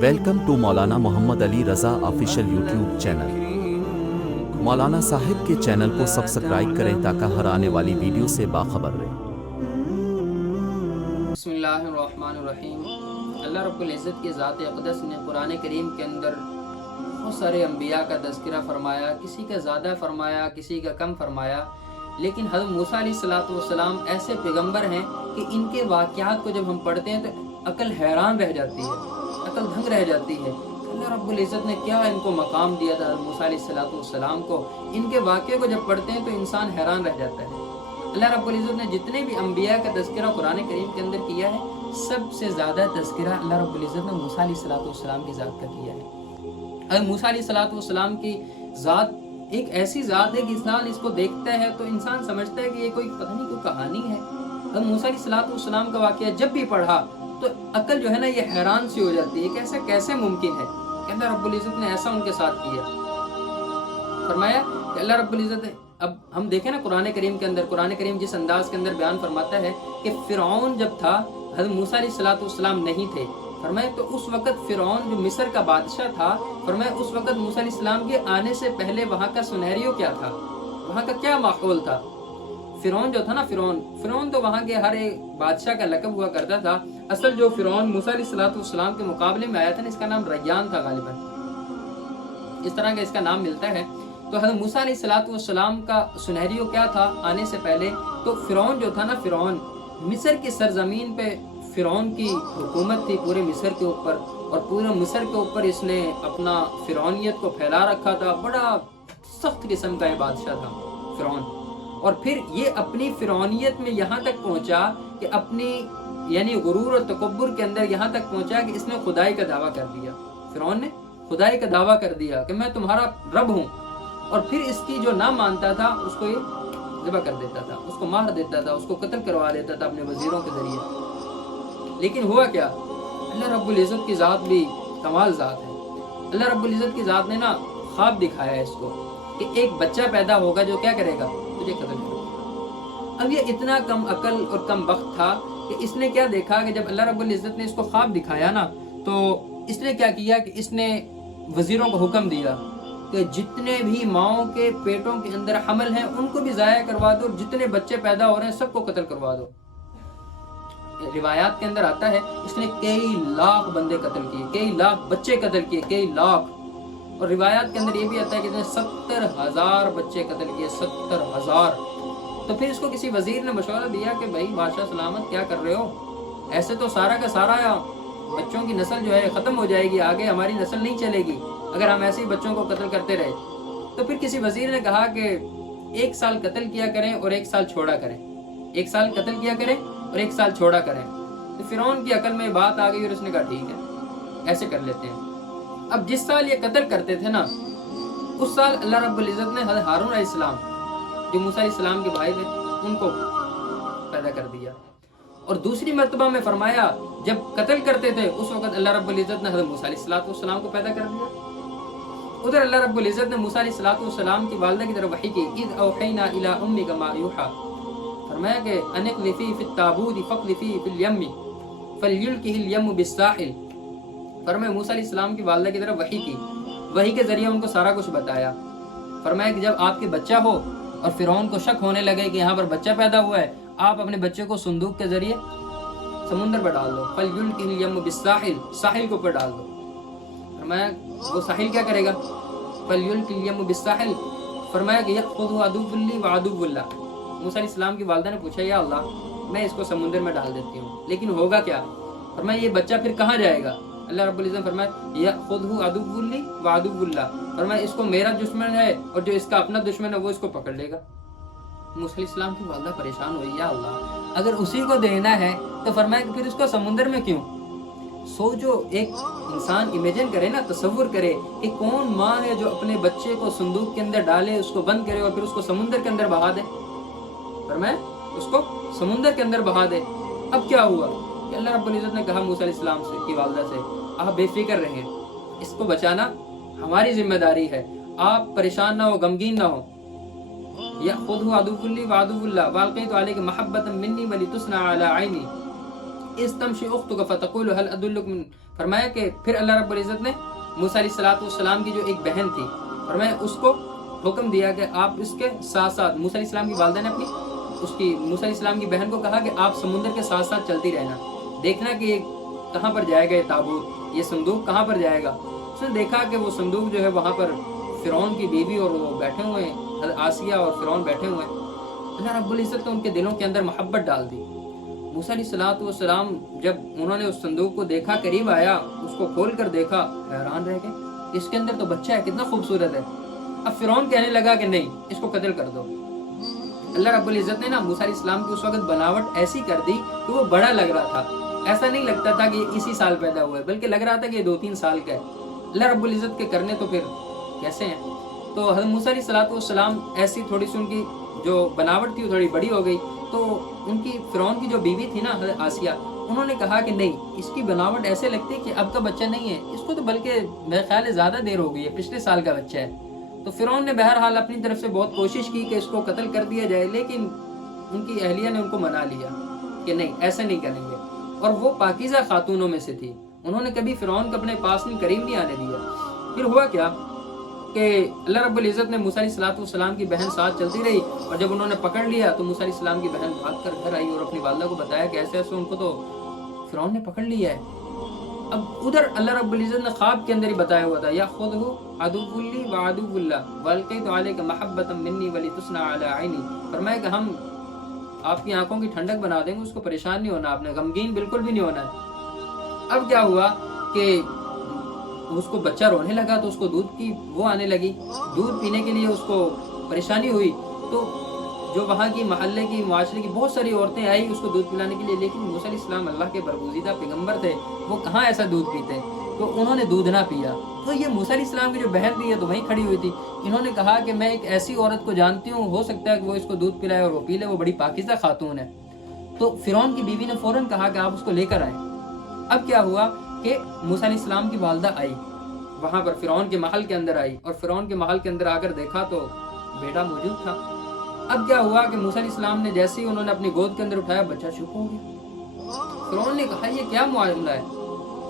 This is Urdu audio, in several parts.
Welcome to Maulana Muhammad Ali Raza official YouTube channel. مولانا صاحب کے چینل کو سبسکرائب کریں تاکہ ہر آنے والی ویڈیو سے باخبر رہیں۔ بسم اللہ الرحمن الرحیم۔ اللہ رب العزت کی ذات اقدس نے قرآن کریم کے اندر بہت سارے انبیاء کا تذکرہ فرمایا، کسی کا زیادہ فرمایا، کسی کا کم فرمایا، لیکن حضرت موسیٰ علیہ السلام ایسے پیغمبر ہیں کہ ان کے واقعات کو جب ہم پڑھتے ہیں تو عقل حیران رہ جاتی ہے، عقل دھنگ رہ جاتی ہے۔ اللہ رب العزت نے کیا ان کو مقام دیا تھا حضرت موسیٰ علیہ السلام کو، ان کے واقعے کو جب پڑھتے ہیں تو انسان حیران رہ جاتا ہے۔ اللہ رب العزت نے جتنے بھی انبیاء کا تذکرہ قرآن کریم کے اندر کیا ہے، سب سے زیادہ تذکرہ اللہ رب العزت نے موسیٰ علیہ السلام کی ذات کا کیا ہے۔ حضرت موسیٰ علیہ السلام کی ذات ایک ایسی ذات ہے کہ انسان اس کو دیکھتا ہے تو انسان سمجھتا ہے کہ یہ کوئی پتہ نہیں کوئی کہانی ہے۔ حضرت موسیٰ علیہ السلام کا واقعہ جب بھی پڑھا تو عقل جو ہے نا یہ حیران سی ہو جاتی ہے کہ کیسے ممکن ہے کہ اللہ رب العزت نے ایسا ان کے ساتھ کیا۔ فرمایا کہ اللہ رب العزت نے، اب ہم دیکھیں نا قرآن کریم کے اندر، قرآن کریم جس انداز کے اندر بیان فرماتا ہے کہ فرعون جب تھا حضرت موسیٰ علیہ السلام نہیں تھے، فرمایا تو اس وقت فرعون جو مصر کا بادشاہ تھا، فرمایا اس وقت موسیٰ علیہ السلام کے آنے سے پہلے وہاں کا سینیریو کیا تھا، وہاں کا کیا ماحول تھا۔ فرعون جو تھا نا، فرعون تو وہاں کے ہر ایک بادشاہ کا لقب ہوا کرتا تھا۔ اصل جو فرعون موسیٰ علیہ السلام کے مقابلے میں آیا تھا نا، اس کا نام ریان تھا، غالباً اس طرح کا اس کا نام ملتا ہے۔ تو حضرت موسیٰ علیہ السلام کا سینیریو کیا تھا آنے سے پہلے؟ تو فرعون جو تھا نا، فرعون مصر کی سرزمین پہ فرعون کی حکومت تھی پورے مصر کے اوپر، اور پورے مصر کے اوپر اس نے اپنا فرعونیت کو پھیلا رکھا تھا۔ بڑا سخت قسم کا یہ بادشاہ تھا فرعون، اور پھر یہ اپنی فرعونیت میں یہاں تک پہنچا کہ اپنی یعنی غرور اور تکبر کے اندر یہاں تک پہنچا کہ اس نے خدائی کا دعویٰ کر دیا۔ فرعون نے خدائی کا دعویٰ کر دیا کہ میں تمہارا رب ہوں، اور پھر اس کی جو نہ مانتا تھا اس کو یہ ذبح کر دیتا تھا، اس کو مار دیتا تھا، اس کو قتل کروا دیتا تھا اپنے وزیروں کے ذریعے۔ لیکن ہوا کیا؟ اللہ رب العزت کی ذات بھی کمال ذات ہے۔ اللہ رب العزت کی ذات نے نا خواب دکھایا ہے اس کو کہ ایک بچہ پیدا ہوگا جو کیا کرے گا، تجھے قتل کرے گا۔ اب یہ اتنا کم عقل اور کم وقت تھا کہ اس نے کیا دیکھا کہ جب اللہ رب العزت نے اس کو خواب دکھایا نا، تو اس نے کیا کیا کہ اس نے وزیروں کو حکم دیا کہ جتنے بھی ماؤں کے پیٹوں کے اندر حمل ہیں ان کو بھی ضائع کروا دو، اور جتنے بچے پیدا ہو رہے ہیں سب کو قتل کروا دو۔ روایات کے اندر آتا ہے اس نے کئی لاکھ بندے قتل کیے، کئی لاکھ بچے قتل کیے، کئی لاکھ، اور روایات کے اندر یہ بھی آتا ہے کہ اس نے 70,000 بچے قتل کیے، 70,000۔ تو پھر اس کو کسی وزیر نے مشورہ دیا کہ بھائی بادشاہ سلامت کیا کر رہے ہو، ایسے تو سارا کا سارا بچوں کی نسل جو ہے ختم ہو جائے گی، آگے ہماری نسل نہیں چلے گی اگر ہم ایسے ہی بچوں کو قتل کرتے رہے۔ تو پھر کسی وزیر نے کہا کہ 1 سال قتل کیا کریں اور 1 سال چھوڑا کریں، 1 سال قتل کیا کریں اور 1 سال چھوڑا کریں۔ تو فرعون کی عقل میں بات آ گئی اور اس نے کہا ٹھیک ہے ایسے کر لیتے ہیں۔ اب جس سال یہ قتل کرتے تھے نا، اس سال اللہ رب العزت نے حضرت ہارون علیہ السلام جو موسیٰ علیہ السلام کے بھائی تھے ان کو پیدا کر دیا، اور دوسری مرتبہ میں فرمایا جب قتل کرتے تھے اس وقت اللہ رب العزت نے حضرت موسیٰ علیہ السلام کو پیدا کر دیا۔ ادھر اللہ رب العزت نے موسیٰ علیہ السلام کی والدہ کی طرف وحی کی، اذ اوحینا الی امک ما یوحی، فرمایا کہ انقذفی فی التابوت فاقذفی فی الیم فلیلقہ الیم بالساحل۔ فرمایا موسیٰ علیہ السلام کی والدہ کی طرف وحی کی، وحی کے ذریعے ان کو سارا کچھ بتایا۔ فرمایا کہ جب آپ کے بچہ ہو اور فرعون کو شک ہونے لگے کہ یہاں پر بچہ پیدا ہوا ہے، آپ اپنے بچے کو صندوق کے ذریعے سمندر پر ڈال دو، فلیلقہ الیم بالساحل، ساحل کے اوپر ڈال دو۔ فرمایا وہ ساحل کیا کرے گا؟ فلیلقہ الیم بالساحل۔ فرمایا کہ یأخذہ عدو لی وعدو اللہ۔ موسیٰ علیہ السلام کی والدہ نے پوچھا یا اللہ میں اس کو سمندر میں ڈال دیتی ہوں، لیکن ہوگا کیا؟ فرمایا یہ بچہ پھر کہاں جائے گا؟ اللہ رب العزت نے فرمایا یأخذہ عدو لی وعدو اللہ، فرمایا اس کو میرا دشمن ہے اور جو اس کا اپنا دشمن ہے وہ اس کو پکڑ لے گا۔ موسیٰ علیہ السلام کی والدہ پریشان ہوئی، یا اللہ اگر اسی کو دینا ہے تو فرمایا کہ پھر اس کو سمندر میں کیوں؟ سوچو، ایک انسان امیجن کرے نا، تصور کرے کہ کون ماں ہے جو اپنے بچے کو صندوق کے اندر ڈالے، اس کو بند کرے اور پھر اس کو سمندر کے اندر بہا دے۔ فرمایا اس کو سمندر کے اندر بہا دے۔ اب کیا ہوا کہ اللہ رب العزت نے کہا موسیٰ علیہ السلام کی والدہ سے آپ بے فکر رہیں، اس کو بچانا ہماری ذمہ داری ہے، آپ پریشان نہ ہو، غمگین نہ ہو۔ یأخذہ عدو لی وعدو اللہ والقیت علیک محبۃ منی ولتصنع علی عینی۔ استمشي اختك فتقول هل ادلك من، فرمایا کہ پھر اللہ رب العزت نے موسیٰ علیہ السلام کی جو ایک بہن تھی، فرمایا اس کو حکم دیا کہ آپ اس کے ساتھ ساتھ، موسیٰ علیہ السلام کی والدہ نے موسیٰ علیہ السلام کی بہن کو کہا کہ آپ سمندر کے ساتھ ساتھ چلتی رہنا، دیکھنا کہ یہ کہاں پر جائے گا، یہ تابوت، یہ صندوق کہاں پر جائے گا۔ اس نے دیکھا کہ وہ صندوق جو ہے وہاں پر فرعون کی بیوی اور وہ بیٹھے ہوئے ہیں، حضرت آسیہ اور فرعون بیٹھے ہوئے ہیں۔ اللہ رب العزت نے ان کے دلوں کے اندر محبت ڈال دی۔ موسیٰ علیہ السلام جب انہوں نے اس صندوق کو دیکھا، قریب آیا، اس کو کھول کر دیکھا، حیران رہ گئے، اس کے اندر تو بچہ ہے، کتنا خوبصورت ہے۔ اب فرعون کہنے لگا کہ نہیں، اس کو قتل کر دو۔ اللہ رب العزت نے موسیٰ علیہ السلام کی اس وقت بناوٹ ایسی کر دی کہ وہ بڑا لگ رہا تھا، ایسا نہیں لگتا تھا کہ یہ اسی سال پیدا ہوا ہے، بلکہ لگ رہا تھا کہ یہ 2-3 سال کا ہے۔ اللہ رب العزت کے کرنے تو پھر کیسے ہیں۔ تو حضرت موسیٰ علیہ السلام ایسی تھوڑی سی ان کی جو بناوٹ تھی وہ تھوڑی بڑی ہو گئی، تو ان کی فرعون کی جو بیوی تھی نا حضرت آسیہ، انہوں نے کہا کہ نہیں، اس کی بناوٹ ایسے لگتی ہے کہ اب کا بچہ نہیں ہے، اس کو تو بلکہ میرے خیال ہے زیادہ دیر ہو گئی ہے، پچھلے سال کا بچہ ہے۔ تو فرعون نے بہرحال اپنی طرف سے بہت کوشش کی کہ اس کو قتل کر دیا جائے، لیکن ان کی اہلیہ نے ان کو منا لیا کہ نہیں، ایسے نہیں کریں گے۔ اور وہ پاکیزہ خاتونوں میں سے تھی، انہوں نے کبھی فرعون کو اپنے پاس نہیں، قریب نہیں آنے دیا۔ پھر ہوا کیا کہ اللہ رب العزت نے موسیٰ علیہ السلام کی بہن ساتھ چلتی رہی، اور جب انہوں نے پکڑ لیا تو موسیٰ علیہ السلام کی بہن بھاگ کر گھر آئی اور اپنی والدہ کو بتایا کہ ایسے ایسے ان کو تو فرعون نے پکڑ لیا ہے۔ اب ادھر اللہ رب العزت نے خواب کے اندر ہی بتایا ہوا تھا، یاخذہ عدو لی وعدو اللہ والقیت علیک محبۃ منی ولتصنع علی عینی، فرمایا کہ ہم آپ کی آنکھوں کی ٹھنڈک بنا دیں گے، اس کو پریشان نہیں ہونا، آپ نے غمگین بالکل بھی نہیں ہونا ہے۔ اب کیا ہوا کہ اس کو بچہ رونے لگا تو اس کو دودھ کی وہ آنے لگی، دودھ پینے کے لیے اس کو پریشانی ہوئی، تو جو وہاں کی محلے کی معاشرے کی بہت ساری عورتیں آئی اس کو دودھ پلانے کے لیے، لیکن موسیٰ علیہ السلام اللہ کے برگزیدہ پیغمبر تھے، وہ کہاں ایسا دودھ پیتے، تو انہوں نے دودھ نہ پیا۔ تو یہ موسیٰ علیہ السلام کی جو بہن تھی یہ تو وہیں کھڑی ہوئی تھی، انہوں نے کہا کہ میں ایک ایسی عورت کو جانتی ہوں، ہو سکتا ہے کہ وہ اس کو دودھ پلائے اور وہ پی لے، وہ بڑی پاکیزہ خاتون ہے۔ تو فرعون کی بیوی نے فوراً کہا کہ آپ اس کو لے کر آئیں۔ اب کیا ہوا کہ موسیٰ علیہ السلام کی والدہ آئی، وہاں پر فرعون کے محل کے اندر آئی، اور فرعون کے محل کے اندر آ کر دیکھا تو بیٹا موجود تھا۔ اب کیا ہوا کہ موسیٰ علیہ السلام نے جیسے ہی انہوں نے اپنی گود کے اندر اٹھایا، بچہ چپ ہو گیا۔ فرعون نے کہا یہ کیا معاملہ ہے؟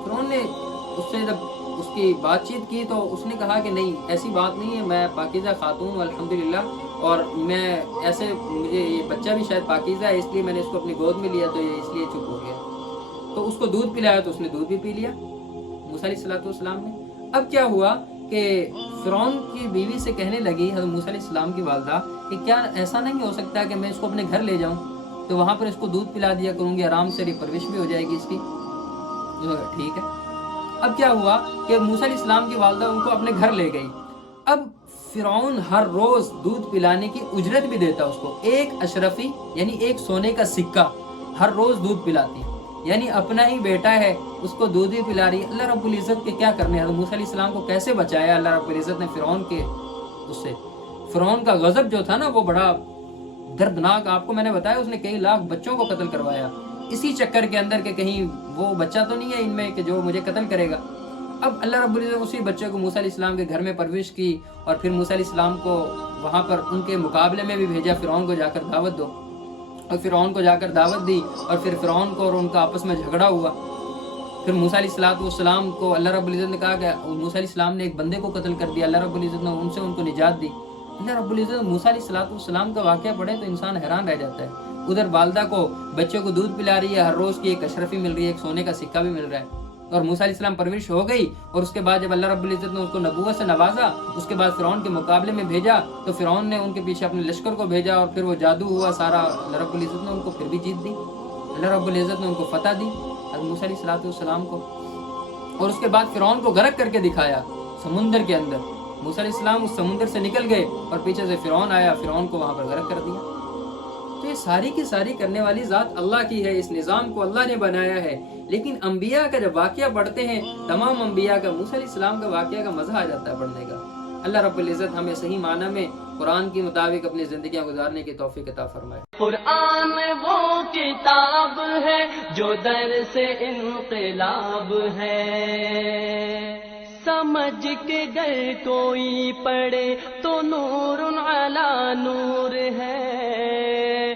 فرعون نے اس سے جب اس کی بات چیت کی تو اس نے کہا کہ نہیں، ایسی بات نہیں ہے، میں پاکیزہ خاتون ہوں الحمدللہ، اور میں ایسے مجھے یہ بچہ بھی شاید پاکیزہ ہے، اس لیے میں نے اس کو اپنی گود میں لیا، تو یہ اس لیے چپ ہو گیا۔ تو اس کو دودھ پلایا تو اس نے دودھ بھی پی لیا موسیٰ علیہ السلام نے۔ اب کیا ہوا کہ فرعون کی بیوی سے کہنے لگی حضرت موسیٰ علیہ السلام کی والدہ کہ کیا ایسا نہیں ہو سکتا کہ میں اس کو اپنے گھر لے جاؤں، تو وہاں پر اس کو دودھ پلا دیا کروں گی، آرام سے پرورش بھی ہو جائے گی اس کی۔ ٹھیک ہے۔ اب کیا ہوا کہ موسیٰ علیہ السلام کی والدہ ان کو اپنے گھر لے گئی۔ اب فرعون ہر روز دودھ پلانے کی اجرت بھی دیتا اس کو، 1 اشرفی یعنی 1 سونے کا سکہ ہر روز دودھ پلاتی، یعنی اپنا ہی بیٹا ہے اس کو دودھ ہی پلا رہی۔ اللہ رب العزت کے کیا کرنے، حضرت موسیٰ علیہ السلام کو کیسے بچایا اللہ رب العزت نے فرعون کے اس سے۔ فرعون کا غضب جو تھا نا وہ بڑا دردناک، آپ کو میں نے بتایا اس نے کئی لاکھ بچوں کو قتل کروایا اسی چکر کے اندر کہ کہیں وہ بچہ تو نہیں ہے ان میں کہ جو مجھے قتل کرے گا۔ اب اللہ رب العزت اسی بچے کو موسیٰ علیہ السلام کے گھر میں پرورش کی، اور پھر موسیٰ علیہ السلام کو وہاں پر ان کے مقابلے میں بھی بھیجا، فرعون کو جا کر دعوت دو، اور فرعون کو جا کر دعوت دی، اور پھر فرعون کو اور ان کا آپس میں جھگڑا ہوا۔ پھر موسیٰ علیہ السلام کو اللہ رب العزت نے کہا کہ موسیٰ علیہ السلام نے ایک بندے کو قتل کر دیا، اللہ رب العزت نے ان سے ان کو نجات دی۔ اللہ رب العزت موسیٰ علیہ السلام کا واقعہ پڑھے تو انسان حیران رہ جاتا ہے۔ ادھر والدہ کو بچے کو دودھ پلا رہی ہے، ہر روز کی 1 اشرفی مل رہی ہے، 1 سونے کا سکہ بھی مل رہا ہے، اور موسیٰ علیہ السلام پرورش ہو گئی، اور اس کے بعد جب اللہ رب العزت نے اس کو نبوت سے نوازا، اس کے بعد فرعون کے مقابلے میں بھیجا، تو فرعون نے ان کے پیچھے اپنے لشکر کو بھیجا، اور پھر وہ جادو ہوا سارا، اللہ رب العزت نے ان کو پھر بھی جیت دی، اللہ رب العزت نے ان کو فتح دی حضرت موسیٰ علیہ السلام کو۔ اور اس کے بعد فرعون کو غرق کر کے دکھایا سمندر کے اندر، موسیٰ علیہ السلام اس سمندر سے نکل گئے، اور پیچھے سے فرعون آیا، فرعون کو وہاں پر غرق کر دیا۔ تو یہ ساری کی ساری کرنے والی ذات اللہ کی ہے، اس نظام کو اللہ نے بنایا ہے، لیکن انبیاء کا جب واقعہ پڑھتے ہیں، تمام انبیاء کا، موسیٰ علیہ السلام کا واقعہ کا مزہ آ جاتا ہے پڑھنے کا۔ اللہ رب العزت ہمیں صحیح معنی میں قرآن کے مطابق اپنی زندگیاں گزارنے کی توفیق عطا فرمائے۔ قرآن وہ کتاب ہے جو در سے انقلاب ہے، سمجھ کے گر کوئی پڑھے تو نور علی نور ہے۔